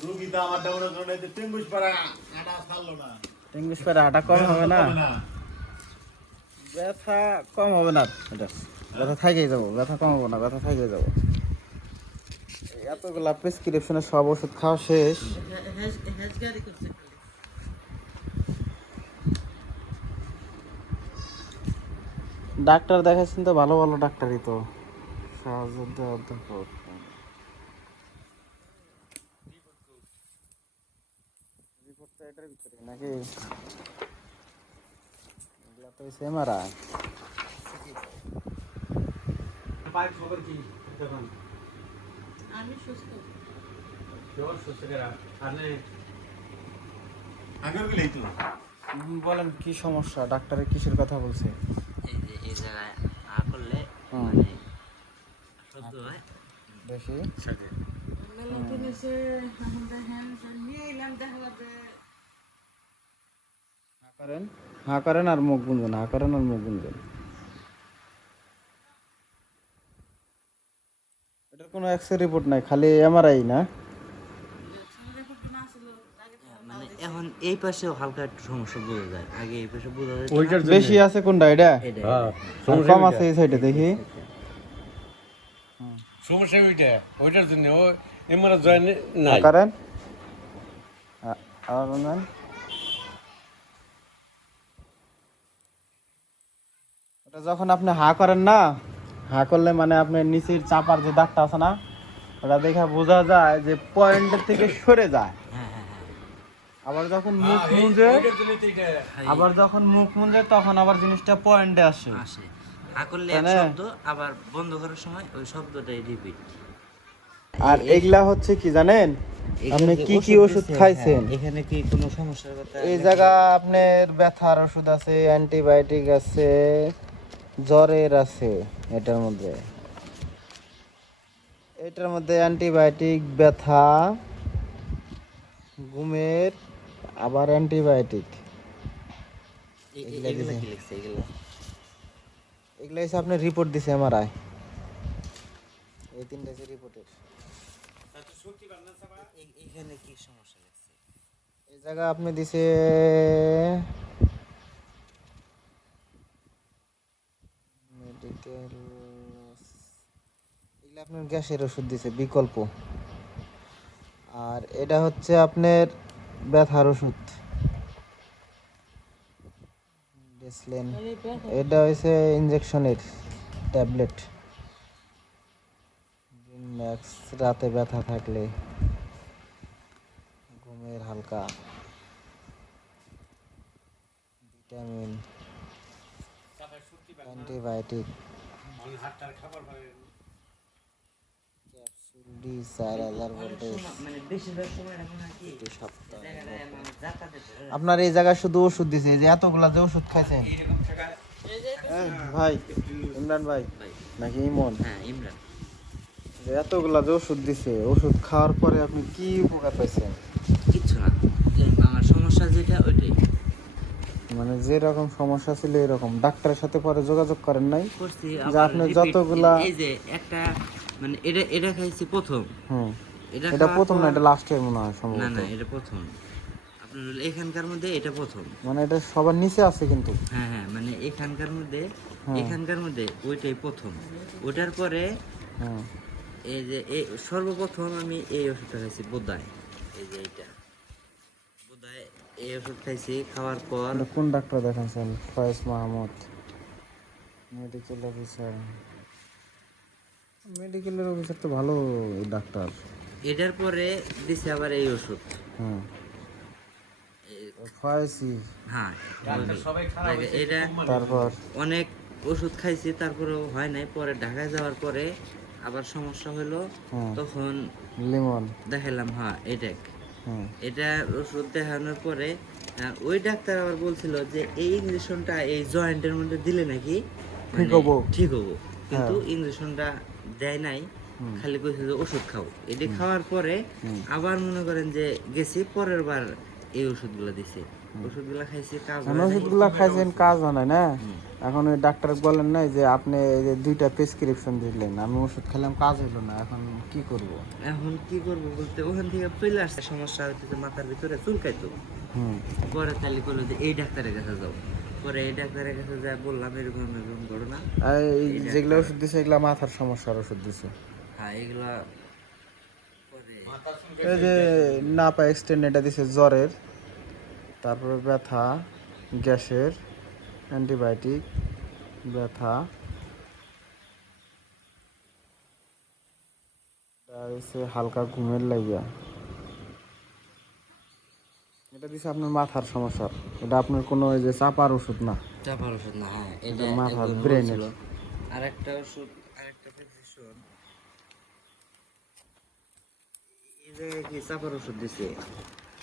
রুগীটা আমার ডাউন করে টেঙ্গুস পাড়া আটা ছাড়লো না। টেঙ্গুস পাড়া আটা কম হবে না, ব্যথা কম হবে না, এটা ব্যথা থাকেই যাবো, ব্যথা কম হবে না, ব্যথা থাকেই যাবো। এতগুলা প্রেসক্রিপশনে সব ওষুধ খাওয়া শেষ। ডাক্তার দেখাচ্ছেন তো ভালো ভালো ডাক্তারই তো সাহায্য দেওয়ার দরকার। রিপোর্টটা এটার ভিতরে নাকি এগুলা তো এমআরআই। খবর কি তখন আমি সুস্থ। কেমন সুস্থ করা আপনি আগের গেলেই তো বলেন কি সমস্যা, ডাক্তারের কিসের কথা বলছে? এই যে এই জায়গায় করলে হুম। মানে শব্দ হয় দেখি সাথে হা করেন আর মুখ গুঞ্জন, হা করেন আর মুখ গুঞ্জন। এটার কোনো এক্সরে রিপোর্ট নাই, খালি এমআরআই না? মানে এখন এই পাশেও হালকা একটু সমস্যা বোঝা যায়, আগে এই পাশে বোঝা যায় ওইটার বেশি আছে কোনটা এটা? হ্যাঁ আর কম আছে এই সাইডে দেখি। সমস্যা ওইটার জন্য ও এমআরআই জয়েন হা নাই করেন আর বলেন। ওটা যখন আপনি হা করেন না, হা করলে মানে আপনার নিচের চাপার যে দাগটা আছে না, ওটা দেখে বোঝা যায় যে পয়েন্টের থেকে সরে যায়। হ্যাঁ হ্যাঁ হ্যাঁ আবার যখন মুখ মুঞ্জে, ওইটার জন্য তো এটা আবার যখন মুখ মুঞ্জে তখন আবার জিনিসটা পয়েন্টে আসে। আসে হা করলে তাই এক না? শব্দ, আবার বন্ধ করার সময় ওই শব্দটাই রিপিট। আর এগুলা হচ্ছে কি জানেন, আপনি কি কি ওষুধ খাইছেন? এখানে কি কোনো সমস্যার কথা? এই জায়গা আপনার ব্যথার ওষুধ আছে, অ্যান্টিবায়োটিক আছে, জ্বরের আছে। এটার মধ্যে অ্যান্টিবায়োটিক, ব্যথা, ঘুমের, আবার অ্যান্টিবায়োটিক। এগুলা কি লিখছে এগুলা? এগুলো হচ্ছে আপনার রিপোর্ট দিছে এমআরআই, এই তিনটা হচ্ছে রিপোর্টের। এখানে কি সমস্যা লিখছে? এই জায়গা আপনি দিছে মেডিকেল, এগুলো আপনার গ্যাসের ওষুধ দিছে বিকল্প। আর এটা হচ্ছে আপনার ব্যথার ওষুধ ডেসলেন। এটা হচ্ছে ইনজেকশনের ট্যাবলেট ম্যাক্স, রাতে ব্যথা থাকলে, ঘুমের হালকা, vitamin, antibiotic, capsule D 4000 voltage. মানে বেশিরভাগ সময় এখন আর কি প্রতি সপ্তাহে। জায়গাটা মানে যাতায়াতে ধরে আপনার এই জায়গায় শুধু ওষুধ দিছে, এই যে এতগুলা যে ওষুধ খাইছেন। ভাই ইমরান ভাই ভাই। নাকি ইমন, হ্যাঁ ইমরান। যে এতগুলা যে ওষুধ দিছে, ওষুধ খাওয়ার পরে আপনি কি উপকার পাইছেন? কিচ্ছু না, এই আমার সমস্যা যেটা ওইটাই মানে যেরকম সমস্যা ছিল এরকম ডাক্তারের সাথে পরে যোগাযোগ করেন নাই? করছি। যে আবার আপনি repeat, যতগুলা, এই যে একটা মানে এটা খাইছি প্রথম, হুম, এটা খাওয়ার প্রথম না, পর- এটা লাস্টের মনে হয় না সম্ভবত। না এটা প্রথম। আপনার হলো এখানকার মধ্যে এটা প্রথম। মানে এটা সবার নিচে আছে কিন্তু। হ্যাঁ হ্যাঁ মানে এখানকার মধ্যে হ্যাঁ। এখানকার মধ্যে ওইটাই প্রথম। ওটার পরে হুম, এই যে এই সর্বপ্রথম আমি এই ওষুধটা খাইছি বোধায়, এই যে এইটা বোধায়, এই ওষুধ খাইছি। খাওয়ার পর এটা কোন ডাক্তার দেখাচ্ছেন? Faiz Mahmud, medical officer. মেডিকেলের অফিসার তো ভালো ডাক্তার। এটার পরে দিছে আবার এই ওষুধ। হুম, এই- ফয়েজি। হ্যাঁ সবাই খারাপ হয়েছে, এটা তারপর অনেক ওষুধ খাইছি, তারপরেও হয় নাই। পরে ঢাকায় যাওয়ার পরে আবার সমস্যা হলো, হুম, তখন লিমন। দেখালাম হ্যাঁ এটাক। হুম, এটা ওষুধ দেখানোর পরে ওই ডাক্তার আবার বলছিল যে এই ইঞ্জেকশনটা এই জয়েন্টের মধ্যে দিলে নাকি ঠিক মানে হবো। ঠিক হবো, কিন্তু হ্যাঁ। ইঞ্জেকশনটা দেয় নাই, হুম। খালি কইছে যে ওষুধ খাও। এটি খাওয়ার পরে হুম। আবার মনে করেন যে গেছি পরের বার এই ওষুধগুলো দিছে, ওষুধগুলো খাইছি কাজ এখন হয় নাই। ওষুধগুলো খাইছেন কাজ হয় না না, এখন ওই ডাক্তার বলেন নাই যে আপনি এই যে 2টা প্রেসক্রিপশন দিলেন, আমি ওষুধ খেলাম কাজ হলো না, এখন কি করব? এখন কি করবো বলতে ওখান থেকে চলে আসছে, সমস্যা হইতেছে মাথার ভিতরে চুলকাইতো। পরে তাহলে করলো যে এই ডাক্তারের কাছে যাও, পরে এই ডাক্তারের কাছে যা বললাম এরকম এরকম ঘটনা। এই যেগুলো ওষুধ দিছে এগুলা মাথার সমস্যার ওষুধ দিছে। হ্যাঁ এগুলা পরে এই যে নাপা এক্সটেন্ড এটা দিছে জ্বরের, তারপরে ব্যথা, গ্যাসের, অ্যান্টিবায়োটিক, ব্যথা, আর হচ্ছে হালকা ঘুমের লাগিয়া। এটা দিছে আপনার মাথার সমস্যা, এটা আপনার কোনো ওই যে চাপার ওষুধ না, চাপার ওষুধ না। হ্যাঁ এটা এটা মাথার একজন ব্রেনের। বলছিল। আরেকটা ওষুধ, আরেকটা প্রেসক্রিপশন এই জায়গায় কি চাপার ওষুধ দিছে,